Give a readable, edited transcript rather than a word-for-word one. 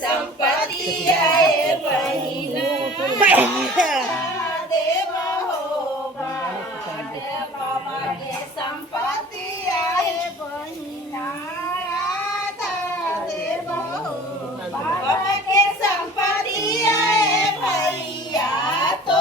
संपत्ति है बहिना देव हो बाबा के संपत्ति है बहिना देव हो बाबा के संपत्ति है भैया तो